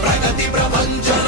ಪ್ರಗತಿ ಪ್ರಪಂಚ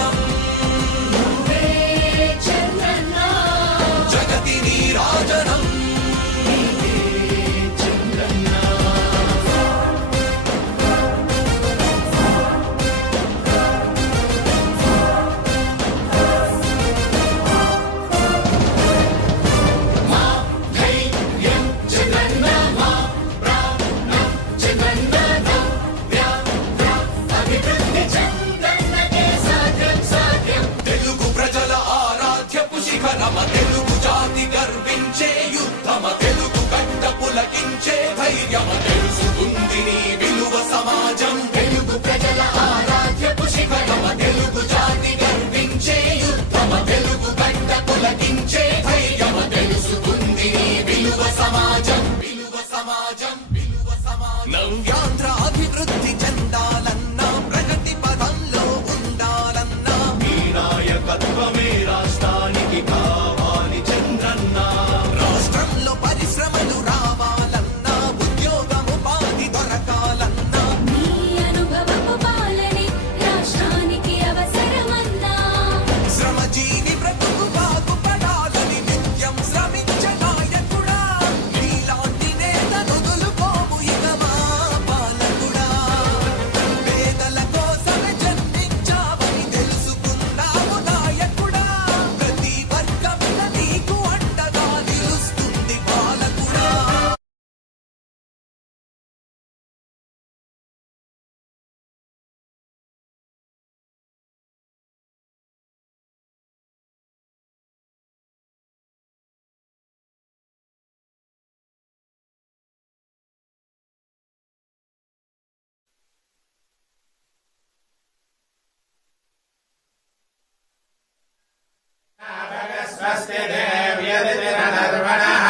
स्वस्ति देव्यदितिरनर्वणः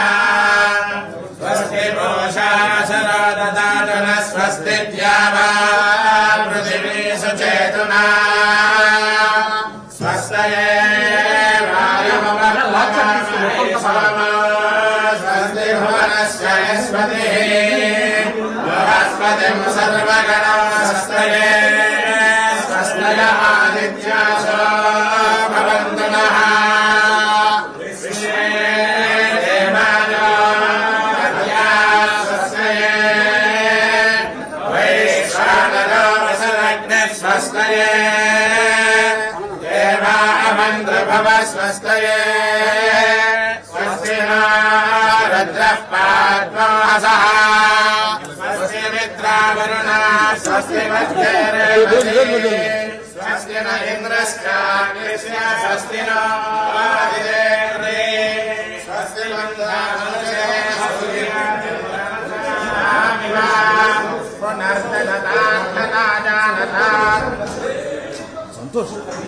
स्वस्ति पोषासरो ददातु न स्वस्ति द्यावा पृथिवी सुचेतुना स्वस्तये स्वस्ति भुवनस्य यस्वतिः बृहस्पतिं सर्वगणं स्वस्तये स्वस्तयः स्वस्तये स्वस्ति न रद्रः पाद्मासः स्वस्ति मित्रावरुणा स्वस्ति मध्यरे स्वस्ति न इन्द्रश्चाग्निश्य स्वस्ति न स्वस्ति पुनर्दनता धना जानता सन्तोष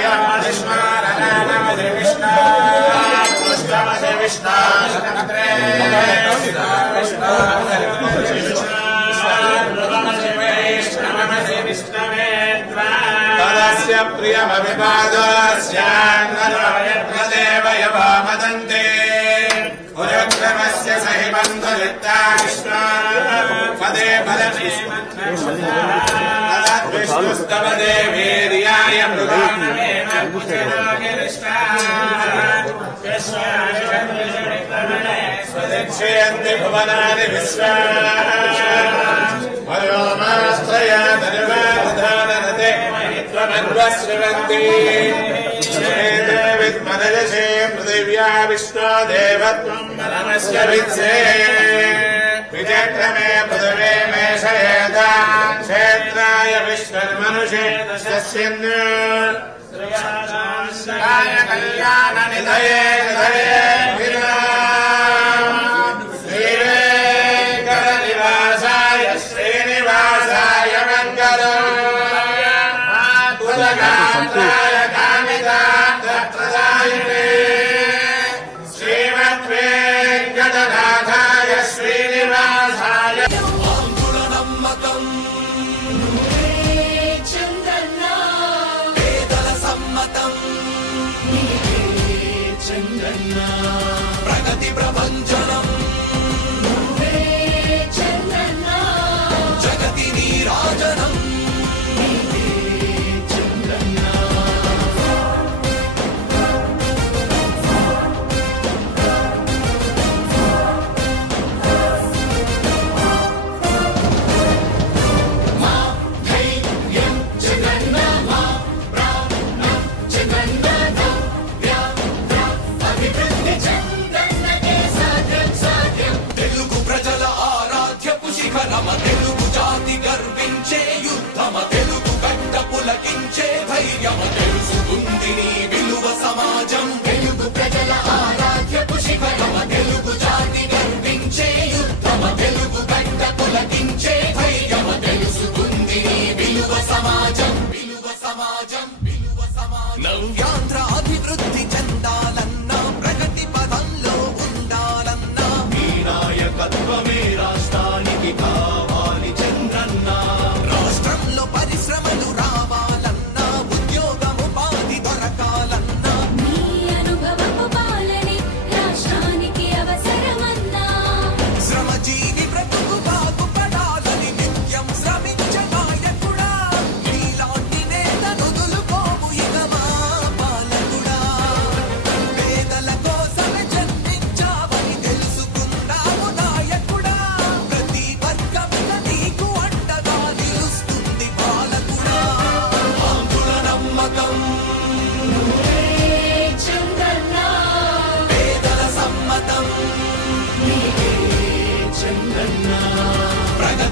కృష్ణ ప్రియమవిపాదస్యాన్నదేవయ వామదంతే పురక్రమస్య సహి బంధురిత్తా కృష్ణ పదే ఫలమే विष्णुस्तवदेवेर्याय मृगानमेव स्वदक्षयन्ति भुवनानि विश्वा मनोमाश्रया धनुवाधानते त्वमन्वश्रवन्ति विद्मनजशे पृथिव्या विष्णो देवत्वं नमस्करित्से क्षेत्रमे पृथवे मे शयेतान् क्षेत्राय विश्वमनुषे तस्यन् कल्याणनिधये निधये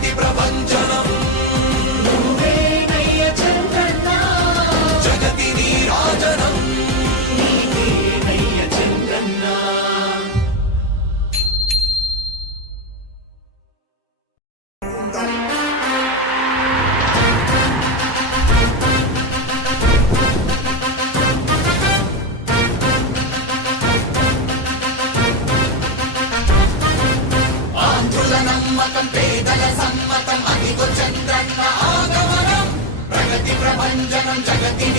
ты права. जगति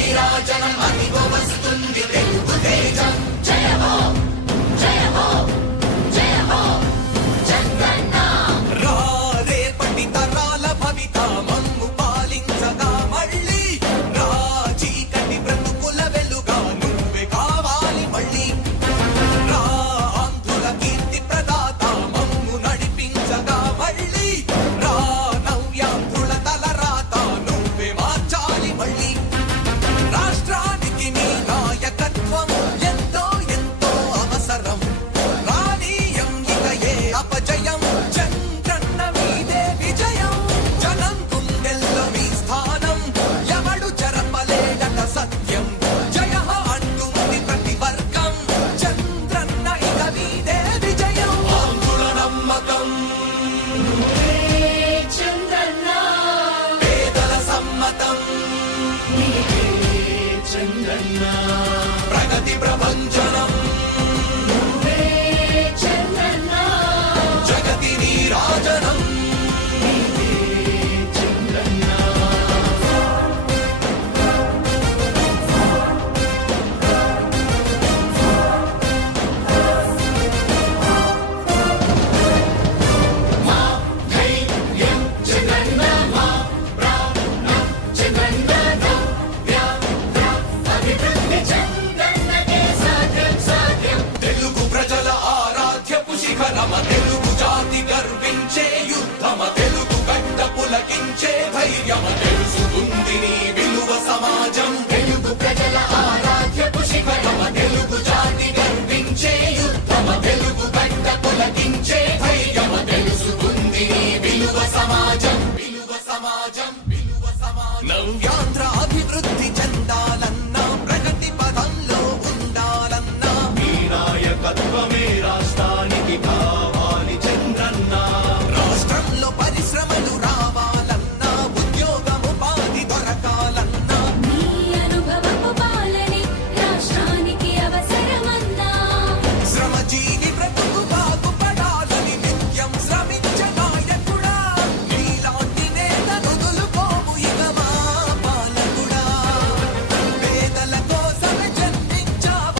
Vietnam.